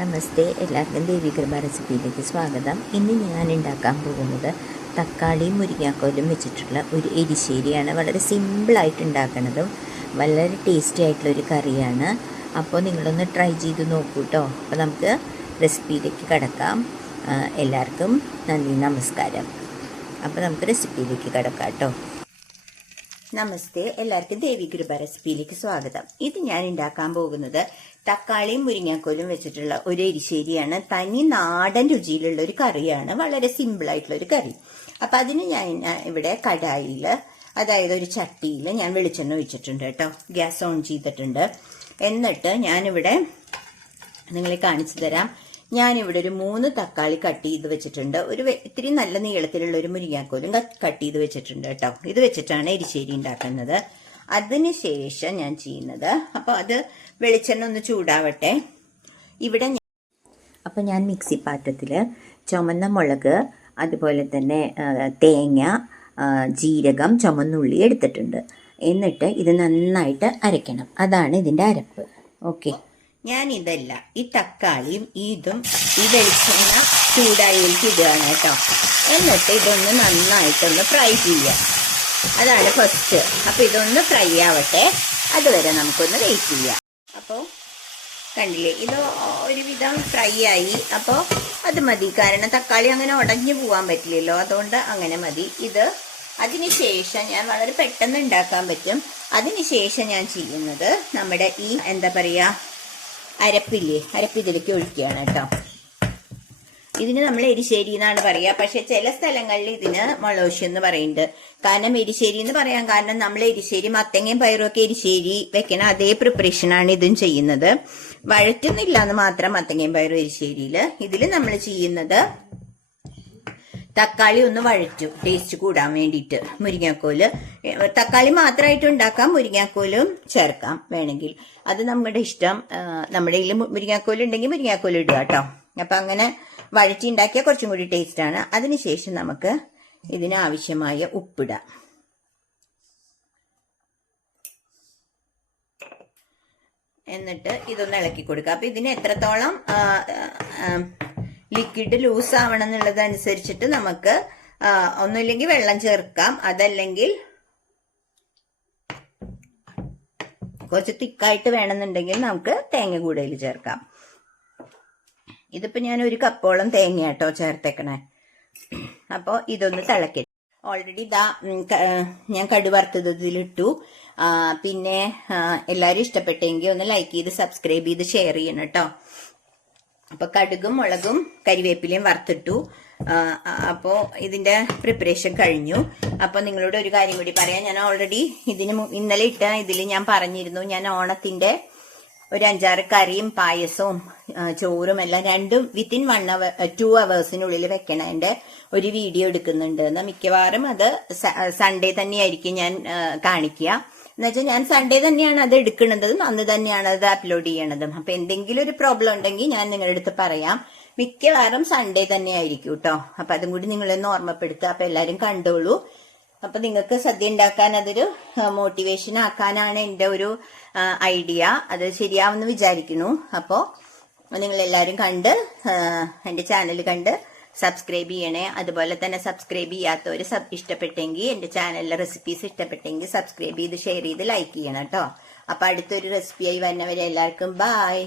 നമസ്തേ, എല്ലാവർക്കും ദേവികൃപ റെസിപ്പിയിലേക്ക് സ്വാഗതം. ഇന്ന് ഞാൻ ഉണ്ടാക്കാൻ പോകുന്നത് തക്കാളിയും മുരിങ്ങാക്കോലും വെച്ചിട്ടുള്ള ഒരു എരിശ്ശേരിയാണ്. വളരെ സിമ്പിളായിട്ട് ഉണ്ടാക്കുന്നതും വളരെ ടേസ്റ്റി ആയിട്ടുള്ളൊരു കറിയാണ്. അപ്പോൾ നിങ്ങളൊന്ന് ട്രൈ ചെയ്ത് നോക്കൂ കേട്ടോ. അപ്പോൾ നമുക്ക് റെസിപ്പിയിലേക്ക് കിടക്കാം. എല്ലാവർക്കും നന്ദി, നമസ്കാരം. അപ്പോൾ നമുക്ക് റെസിപ്പിയിലേക്ക് കിടക്കാം കേട്ടോ. നമസ്തേ, എല്ലാവർക്കും ദേവികൃപ റെസിപ്പിയിലേക്ക് സ്വാഗതം. ഇത് ഞാൻ ഉണ്ടാക്കാൻ പോകുന്നത് തക്കാളിയും മുരിങ്ങാക്കോലും വെച്ചിട്ടുള്ള ഒരു എരിശ്ശേരിയാണ്. തനി നാടൻ രുചിയിലുള്ള ഒരു കറിയാണ്. വളരെ സിമ്പിൾ ആയിട്ടുള്ള ഒരു കറി. അപ്പൊ അതിന് ഞാൻ ഇവിടെ കടായിൽ, അതായത് ഒരു ചട്ടിയിൽ ഞാൻ വെളിച്ചെണ്ണ ഒഴിച്ചിട്ടുണ്ട് കേട്ടോ. ഗ്യാസ് ഓൺ ചെയ്തിട്ടുണ്ട്. എന്നിട്ട് ഞാനിവിടെ നിങ്ങളെ കാണിച്ചു തരാം. ഞാനിവിടെ ഒരു 3 തക്കാളി കട്ട് ചെയ്ത് വെച്ചിട്ടുണ്ട്. ഇത്തിരി നല്ല നീളത്തിലുള്ള ഒരു മുരിങ്ങാക്കോലും കട്ട് ചെയ്ത് വെച്ചിട്ടുണ്ട് കേട്ടോ. ഇത് വെച്ചിട്ടാണ് എരിശ്ശേരി ഉണ്ടാക്കുന്നത്. അതിനുശേഷം ഞാൻ ചെയ്യുന്നത്, അപ്പോൾ അത് വെളിച്ചെണ്ണ ഒന്ന് ചൂടാവട്ടെ. ഇവിടെ അപ്പോൾ ഞാൻ മിക്സി പാത്രത്തിൽ ചുമന്ന മുളക്, അതുപോലെ തന്നെ തേങ്ങ, ജീരകം, ചുമന്നുള്ളി എടുത്തിട്ടുണ്ട്. എന്നിട്ട് ഇത് നന്നായിട്ട് അരയ്ക്കണം. അതാണ് ഇതിൻ്റെ അരപ്പ്. ഓക്കെ, ഞാൻ ഇതല്ല, ഈ തക്കാളിയും ഇതും ഈ വെളിച്ചെണ്ണ ചൂടായിലേക്ക് ഇടുകയാണ് കേട്ടോ. എന്നിട്ട് ഇതൊന്ന് നന്നായിട്ടൊന്ന് ഫ്രൈ ചെയ്യാം. അതാണ് ഫസ്റ്റ്. അപ്പോൾ ഇതൊന്ന് ഫ്രൈ ആവട്ടെ, അതുവരെ നമുക്കൊന്ന് വെയിറ്റ് ചെയ്യാം. അപ്പോൾ കണ്ടില്ലേ, ഇത് ഒരുവിധം ഫ്രൈ ആയി. അപ്പോൾ അത് മതി, കാരണം തക്കാളി അങ്ങനെ ഉടഞ്ഞു പോകാൻ പറ്റില്ലല്ലോ, അതുകൊണ്ട് അങ്ങനെ മതി. അതിനുശേഷം ഞാൻ വളരെ പെട്ടെന്ന് ഉണ്ടാക്കാൻ പറ്റും. അതിനുശേഷം ഞാൻ ചെയ്യുന്നത് നമ്മുടെ ഈ എന്താ പറയുക, അരപ്പ് ഇതിലേക്ക് ഒഴിക്കുകയാണ് കേട്ടോ. ഇതിന് നമ്മൾ എരിശ്ശേരി എന്നാണ് പറയുക. പക്ഷെ ചില സ്ഥലങ്ങളിൽ ഇതിന് മുളക് എന്ന് പറയുന്നുണ്ട്. കാരണം എരിശ്ശേരി എന്ന് പറയാൻ കാരണം നമ്മൾ എരിശ്ശേരി മത്തങ്ങയും പയറും ഒക്കെ എരിശ്ശേരി വെക്കണ അതേ പ്രിപ്പറേഷനാണ് ഇതും ചെയ്യുന്നത്. വഴറ്റുന്നില്ല എന്ന് മാത്രം മത്തങ്ങയും പയറും എരിശ്ശേരിയിൽ. ഇതിൽ നമ്മൾ ചെയ്യുന്നത് തക്കാളി ഒന്ന് വഴറ്റും, ടേസ്റ്റ് കൂടാൻ വേണ്ടിയിട്ട്. മുരിങ്ങാക്കോല് തക്കാളി മാത്രമായിട്ട് ഉണ്ടാക്കാം, മുരിങ്ങാക്കോലും ചേർക്കാം വേണമെങ്കിൽ. അത് നമ്മുടെ ഇഷ്ടം. നമ്മുടെ കയ്യിൽ മുരിങ്ങാക്കോല് ഉണ്ടെങ്കിൽ മുരിങ്ങാക്കോല് ഇടുക കേട്ടോ. അപ്പൊ അങ്ങനെ വഴറ്റി ഉണ്ടാക്കിയാൽ കുറച്ചും കൂടി ടേസ്റ്റ് ആണ്. അതിനുശേഷം നമുക്ക് ഇതിനാവശ്യമായ ഉപ്പിടാം. എന്നിട്ട് ഇതൊന്ന് ഇളക്കി കൊടുക്കുക. അപ്പൊ ഇതിന് എത്രത്തോളം ലിക്വിഡ് ലൂസ് ആവണം എന്നുള്ളതനുസരിച്ചിട്ട് നമുക്ക് ഒന്നുമില്ലെങ്കിൽ വെള്ളം ചേർക്കാം, അതല്ലെങ്കിൽ കുറച്ച് തിക്കായിട്ട് വേണമെന്നുണ്ടെങ്കിൽ നമുക്ക് തേങ്ങ കൂടുതൽ ചേർക്കാം. ഇതിപ്പോ ഞാൻ 1 കപ്പോളം തേങ്ങ കേട്ടോ ചേർത്തേക്കണേ. അപ്പോൾ ഇതൊന്ന് തിളക്കട്ടെ. ഓൾറെഡി ഞാൻ കടുക് വറുത്തതിലിട്ടു. പിന്നെ എല്ലാവരും ഇഷ്ടപ്പെട്ടെങ്കിൽ ഒന്ന് ലൈക്ക് ചെയ്ത് സബ്സ്ക്രൈബ് ചെയ്ത് ഷെയർ ചെയ്യണം കേട്ടോ. അപ്പൊ കടുകും മുളകും കരിവേപ്പിലയും വറുത്തിട്ടു. അപ്പോ ഇതിന്റെ പ്രിപ്പറേഷൻ കഴിഞ്ഞു. അപ്പൊ നിങ്ങളോട് ഒരു കാര്യം കൂടി പറയാം. ഞാൻ ഓൾറെഡി ഇന്നലെ ഇതിൽ ഞാൻ പറഞ്ഞിരുന്നു, ഞാൻ ഓണത്തിന്റെ ഒരു 5-6 കറിയും പായസവും ചോറും എല്ലാം രണ്ടും വിത്തിൻ 2 അവേഴ്സിനുള്ളിൽ വെക്കണതിന്റെ ഒരു വീഡിയോ എടുക്കുന്നുണ്ട്. മിക്കവാറും അത് സൺഡേ തന്നെയായിരിക്കും ഞാൻ കാണിക്കുക. എന്നുവെച്ചാൽ ഞാൻ സൺഡേ തന്നെയാണ് അത് എടുക്കുന്നതും അന്ന് തന്നെയാണ് അത് അപ്ലോഡ് ചെയ്യണതും. അപ്പൊ എന്തെങ്കിലും ഒരു പ്രോബ്ലം ഉണ്ടെങ്കിൽ ഞാൻ നിങ്ങളുടെ അടുത്ത് പറയാം. മിക്കവാറും സൺഡേ തന്നെ ആയിരിക്കും കേട്ടോ. അപ്പൊ അതും കൂടി നിങ്ങളൊന്ന് ഓർമ്മപ്പെടുത്തുക. അപ്പൊ എല്ലാരും കണ്ടോളൂ. അപ്പൊ നിങ്ങൾക്ക് സദ്യ ഉണ്ടാക്കാൻ അതൊരു മോട്ടിവേഷൻ ആക്കാനാണ് എന്റെ ഒരു ഐഡിയ. അത് ശരിയാവുമെന്ന് വിചാരിക്കുന്നു. അപ്പോ നിങ്ങൾ എല്ലാവരും കണ്ട് എന്റെ ചാനൽ കണ്ട് സബ്സ്ക്രൈബ് ചെയ്യണേ. അതുപോലെ തന്നെ സബ്സ്ക്രൈബ് ചെയ്യാത്തവര് ഇഷ്ടപ്പെട്ടെങ്കിൽ, എന്റെ ചാനലിലെ റെസിപ്പീസ് ഇഷ്ടപ്പെട്ടെങ്കിൽ സബ്സ്ക്രൈബ് ചെയ്ത് ഷെയർ ചെയ്ത് ലൈക്ക് ചെയ്യണം കേട്ടോ. അപ്പൊ അടുത്തൊരു റെസിപ്പിയായി വരുന്നവരെ എല്ലാവർക്കും ബായ്.